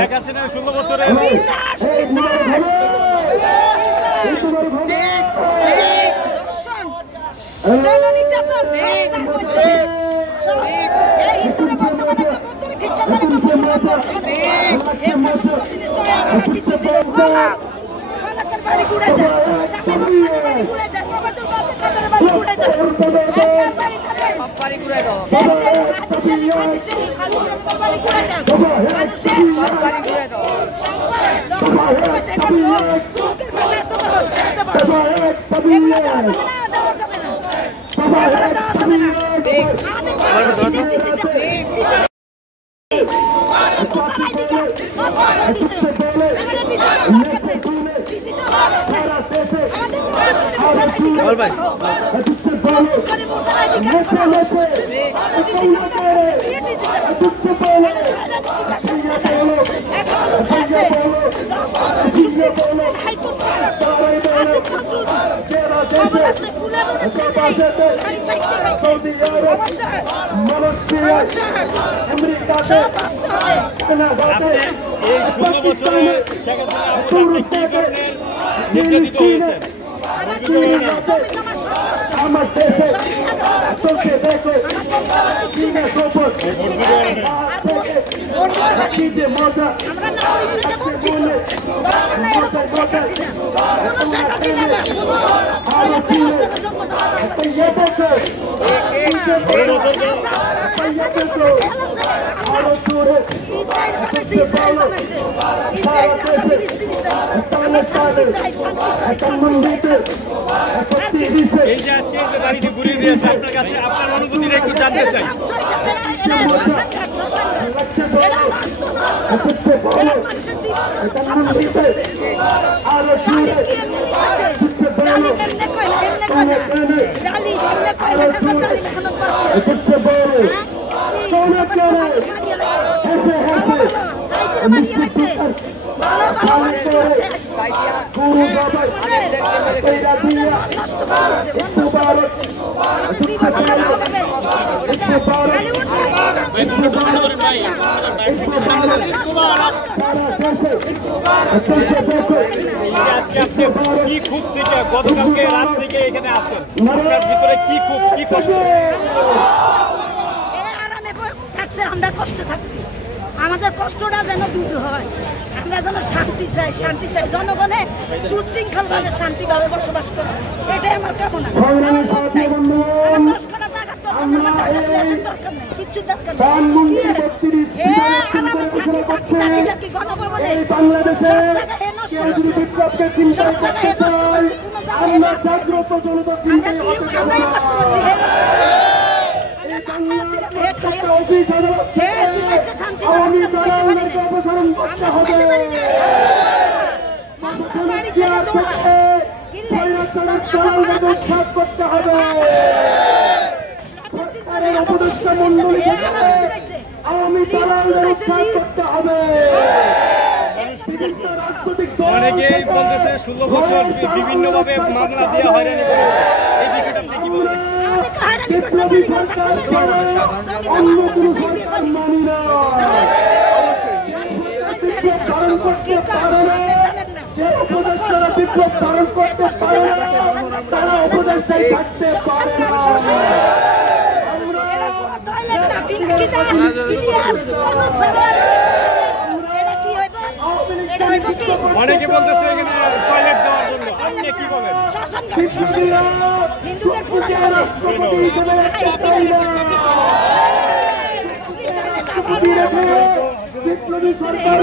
শেখ হাসিনা 16 বছরে এই 16 বছরে শেখ হাসিনা নির্যাতিত হয়েছে। আমার দেশে চলছে দেখো মজা এই যে আজকে যে বাড়িটি ঘুরিয়ে দিয়েছে আপনার কাছে, আপনার অনুভূতিটা একটু জানতে চাই। কি খুব থেকে গতকালকে রাত থেকে এখানে আছেন, আপনার ভিতরে কি খুব কি কষ্ট? আমরা কষ্ট থাকছি, আমাদের কষ্টটা যেন দূর হয়, আমরা যেন শান্তি চাই, জনগণে সুশৃঙ্খল ভাবে শান্তিভাবে বসবাস করে, এটাই আমার কামনা। কিচ্ছু দরকার নেই, গণভবনে করতে হবে। আওয়ামী দালালদের উদ্ধার করতে হবে। অনেকেই বলতেছে 16 বছর বিভিন্নভাবে মামলা দেওয়া হয়রানি করেছে, এই বিষয়টা আপনি কি বলবেন? বিপ্লবী সরকার অন্য কোনো সরকার মানি না, ধারণ করতে পারে না। যে উপদেষ্টারা বিপ্লব ধারণ করতে পারে না তারা উপদেষ্টায় থাকতে পারে না। অনেকে বলতেছে এখানে টয়লেট দেওয়ার জন্য, আপনি কি বলেন? বিপ্লবী সরকার